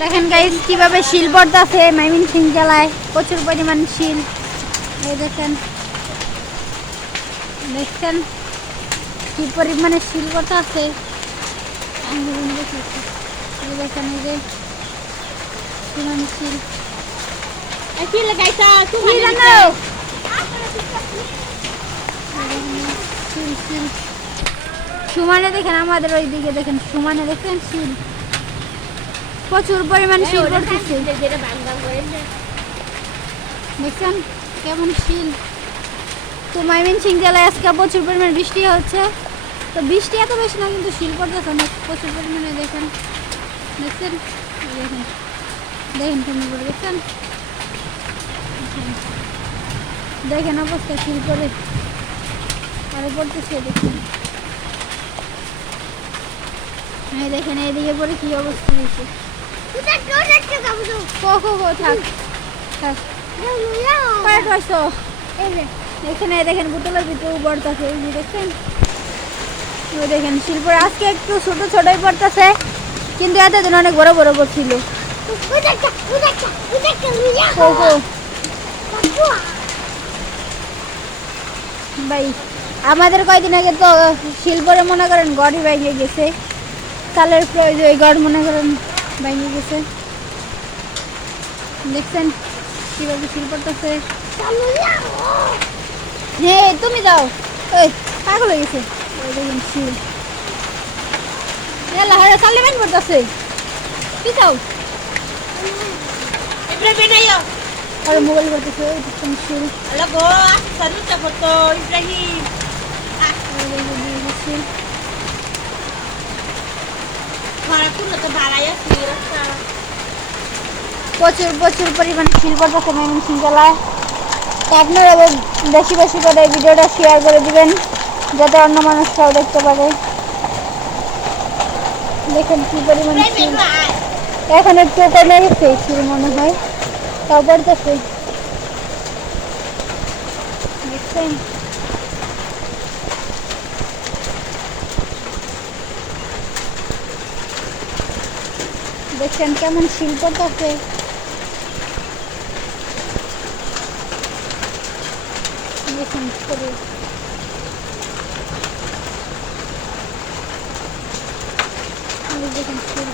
দেখেন গাইস কিভাবে শিল পড়তেছে ময়মনসিংহ জেলায় প্রচুর পরিমাণ শিল। এই দেখেন দেখছেন কি পরিমাণে শিল পড়তেছে। এই দেখেন এই যে পরিমাণ শিল। কি লাগাইছা কি তুমি জানো শিল শিল সমানে দেখেন আমাদের ওইদিকে দেখেন সমানে দেখেন শিল প্রচুর পরিমাণ শিল পড়তেছে। যেটা বাংলা করে দেখছেন কেমন শিল। তো ময়মনসিংহ জেলায় আজকে প্রচুর পরিমাণে বৃষ্টি হচ্ছে। তো বৃষ্টি এত বেশি না কিন্তু শিল পড়তেছে অনেক প্রচুর পরিমাণে। দেখেন দেখছেন দেখেন দেখেন কেমন করে দেখছেন দেখেন অবস্থা শিল পরে আরো পড়তেছে। দেখেন এই দেখেন এইদিকে পরে কি অবস্থা হয়েছে। থাক থাক এখানে দেখেন বোতলের ভিতরে পড়তেছে এই যে দেখছেন। ওই দেখেন শিল্পর আজকে একটু ছোট ছোটই পড়তেছে কিন্তু এতদিন অনেক বড় বড় পড়ছিল। ভাই আমাদের কয়দিন আগে তো শিল্পরে মনে করেন গড়ই ভেঙে গেছে চালের প্রয়োজন ওই গড় মনে করেন ভেঙে গেছে। দেখছেন কিভাবে শিল পড়তেছে। হ্যাঁ তুমি যাও ওই পাগল হয়ে গেছে। ওই দেখেন শিল চালে বাইন পড়তেছে কি চাও Ibrahim আর মোবাইল করতেছে ওই দেখছেন শিল। Lago, sanu ta foto Ibrahim. শিল Para ko na tabalaya sira sa. প্রচুর প্রচুর পরিমাণে শিল পড়তেছে ময়মনসিংহ জেলায়। তো আপনারা বেশি বেশি করে এই ভিডিওটা শেয়ার করে দিবেন যাতে অন্য মানুষরাও দেখতে পারে। দেখেন কি পরিমাণ শিল এখন একটু কমে গেছে শিল মনে হয় তাও পড়তেছে দেখছেন। দেখছেন কেমন শিল পড়তেছে। দেখেন করে দেখেন শিল